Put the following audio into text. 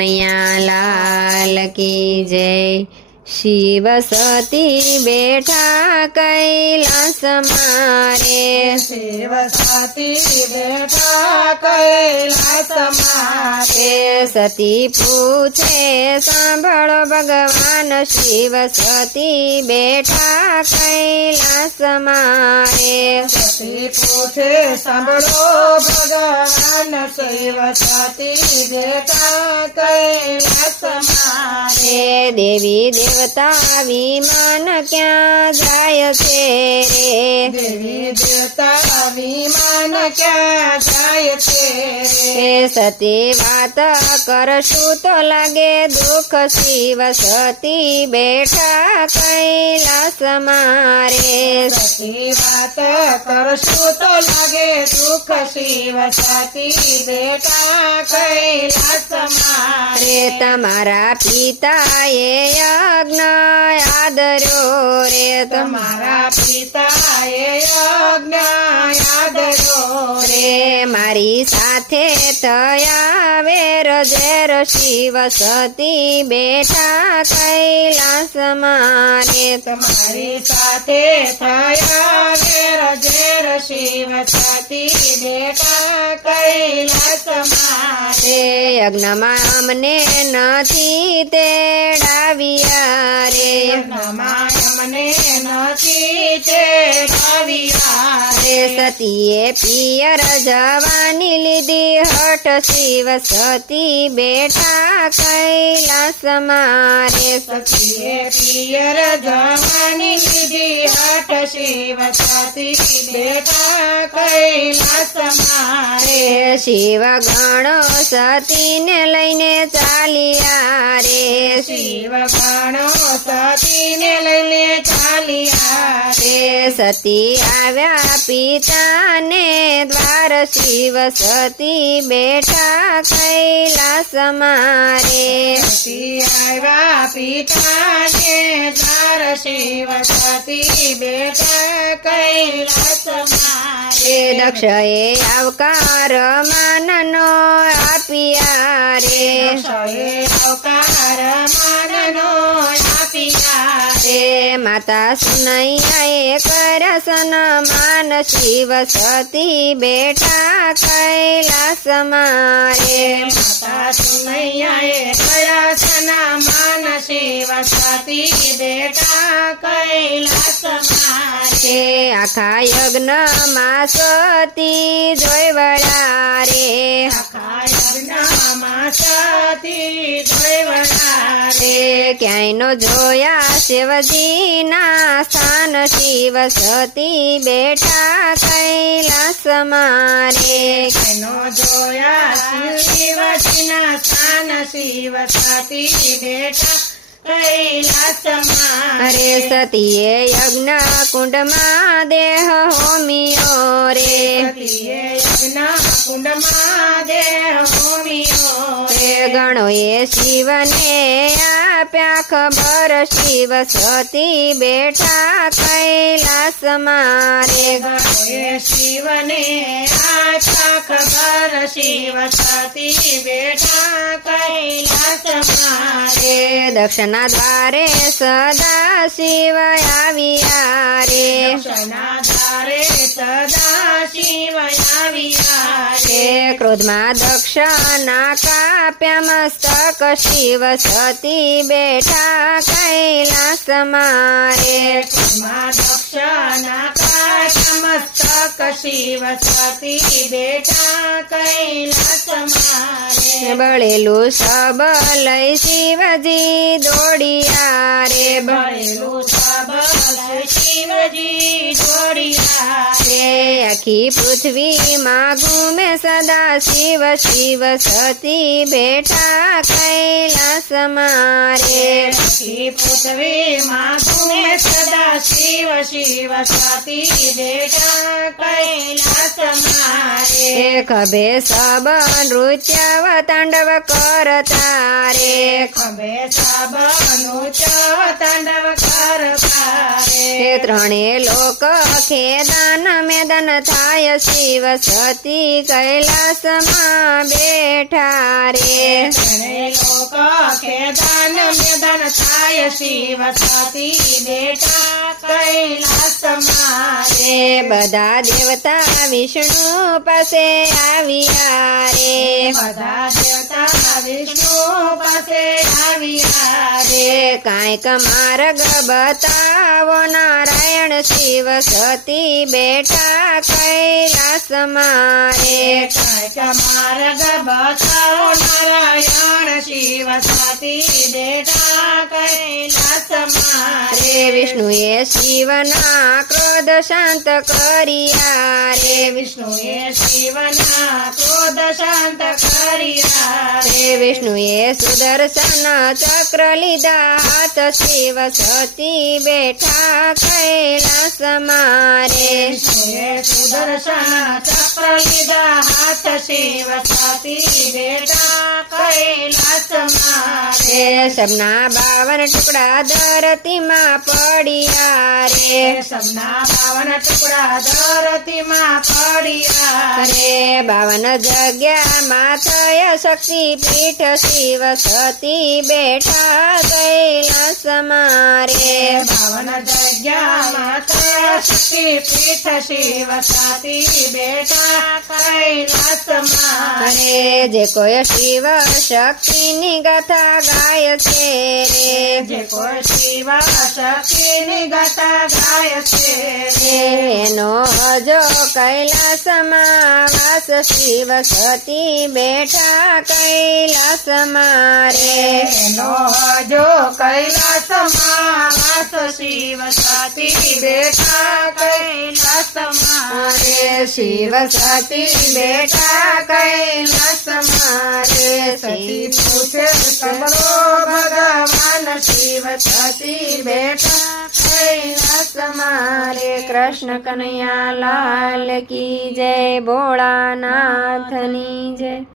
કનૈયા લાલ કી જય. શિવ સતી બેઠા કૈલાસ મારે. શિવ સતી બેઠા કૈલાસ મારે. સતી પૂછે સાંભળો ભગવાન. શિવ સતી બેઠા કૈલાસ મારે સતી પૂછે સાંભળો ભગવાન શૈવ સતી દેતા કૈલાસ મારે દેવી દેવતા વિમાન ક્યાં જાય છે રે દેવી દેવતા વિમાન ક્યાં જાય છે સતી વાત કરશું તો લાગે દુઃખ શિવ સતી બેઠા કૈલાસ મારે સતી વાત કરશું તો લાગે દુઃખ શિવ સતી બેટા કૈલાસ મારે તમારા તમારા પિતાએ યજ્ઞ આદર્યો રે તમારા પિતાએ યજ્ઞ યાદરો રે મારી સાથે થયા વેર ઝેર શિવ સતી બેઠા કૈલાસ મારે તમારી સાથે થયા વેર ઝેર શિવ સતી બેઠા કૈલાસ મારે રે યજ્ઞમાં અમને નથી તેડાવ્યા રે. નથી સતીએ પિયર જવાની લીધી હઠ શિવ સતી બેઠા કૈલાસ મારે સતીએ પિયર જવાની લીધી હઠ શિવ સતી બેટા કૈલાસ મારે શિવ ગણો સતીને લઈને ચાલ્યા રે શિવ ગણો સતીને લઈને ચાલ્યા રે સતી આવ્યા પિતાને દ્વાર શિવ સતી બેઠા કૈલાસ મારે. સતી આવ્યા પિતાને દ્વાર શિવ સતી બેઠા કૈલાસ મારે. દક્ષએ આવકાર માનનો આપ્યા રે દક્ષએ આવકાર માનનો માતા સુનૈયાએ કરસન માન શિવ સતી બેઠા કૈલાસ મારે. માતા સુનૈયાએ કરસન માન શિવ સતી બેટા કૈલાસ મારે. આખા આખા યજ્ઞમાં સતી વળ્યા રે આખા સતી જોઈવડા રે ક્યાંય નો જોયા શિવજીના સ્થાન શિવ સતી બેઠા કૈલાસ મારે એનો જોયા શિવજીના સ્થાન શિવ સતી બેટા કૈલાસ મારે અરે સતીએ યજ્ઞ કુંડમાં દેહ હોમિયો રે સતીએ યજ્ઞ કુંડમાં દેહ હોમિયો રે ગણોએ શિવને આપ્યા ખબર શિવ સતી બેઠા કૈલાસ મારે ગણોએ શિવને આપ્યા ખબર શિવ સતી બેઠા કૈલાસ મારે દક્ષિણા દ્વારે સદા શિવ આવ્યા રે. દક્ષના ધારે સદા શિવ આવ્યા રે. ક્રોધમાં દક્ષના કાપ્યા મસ્તક શિવ બેઠા કૈલાસ મારે મસ્તક શિવ સતી બેઠા કૈલાસ મારે. બળેલું સબ લઈ શિવજી દોડિયા રે. બળેલું સબલ શિવજી જોડિયા રે આખી પૃથ્વીમાં ઘૂમે સદા શિવ શિવ સતી બેઠા કૈલાસ મારે શ્રી પૃથ્વીમાં ઘૂમે સદા શિવ શિવ સતી બેટા કૈલાસ મારે એ ખભે સબ નૃત્યવ તાંડવ કરતા રે ખભે સાબનું ચવ તાંડવ કરતા એ રે ત્રણે લોક ખેદાન મેદાન થાય શિવ સતી કૈલાસમાં બેઠા રે. લોક ખેદાન મેદાન થાય શિવ સતી બેટા કૈલાસ મારે બધા દેવતા વિષ્ણુ પાસે આવ્યા રે બધા દેવતા વિષ્ણુ પાસે આવ્યા રે કાંઈક માર્ગ બતાવો નારાયણ શિવ સતી બેઠા કૈલાસમાં રે કાંઈક માર્ગ બતાવો નારાયણ શિવ સતી બેટા કૈલાસ મારે રે વિષ્ણુએ શિવના ક્રોધ શાંત કર્યા રે વિષ્ણુએ શિવના ક્રોધ શાંત કર્યા રે વિષ્ણુએ સુદર્શન ચક્ર લીધા હાથ શિવ સતી બેઠા કૈલાસમાં રે વિષ્ણુએ સુદર્શન ચક્ર લીધા હાથ શિવ સતી બેઠા કૈલાસ મારે. રે સબના બાવન ટુકડા ધરતીમાં પડ્યા. રે સબના બાવન ટુકડા ધરતીમાં પડ્યા રે બાવન જગ્યા થય શક્તિ પીઠ શિવ સતી બેઠા કૈલાસ મારે. બાવન જગ્યા થયા શક્તિ પીઠ શિવ સતી બેઠા કૈલાસ મારે. જે કોઈ શિવ શક્તિની ગાથા ગાય છે કોઈ શિવ શક્તિની ગાતા ગાય છે એનો હજો કૈલાસમાં વાસ શિવ સતી બેઠા કૈલાસમાં રે એનો હજો કૈલાસમાં વાસ શિવ સતી બેઠા કૈલાસમાં રે શિવ સતી બેઠા કૈલાસમાં રે સતી પૂછે સમરો ભગવાન શિવ સતી બેઠા કૈલાસમાં રે કૃષ્ણ કનૈયા લાલ કી જય ભોળાનાથની જય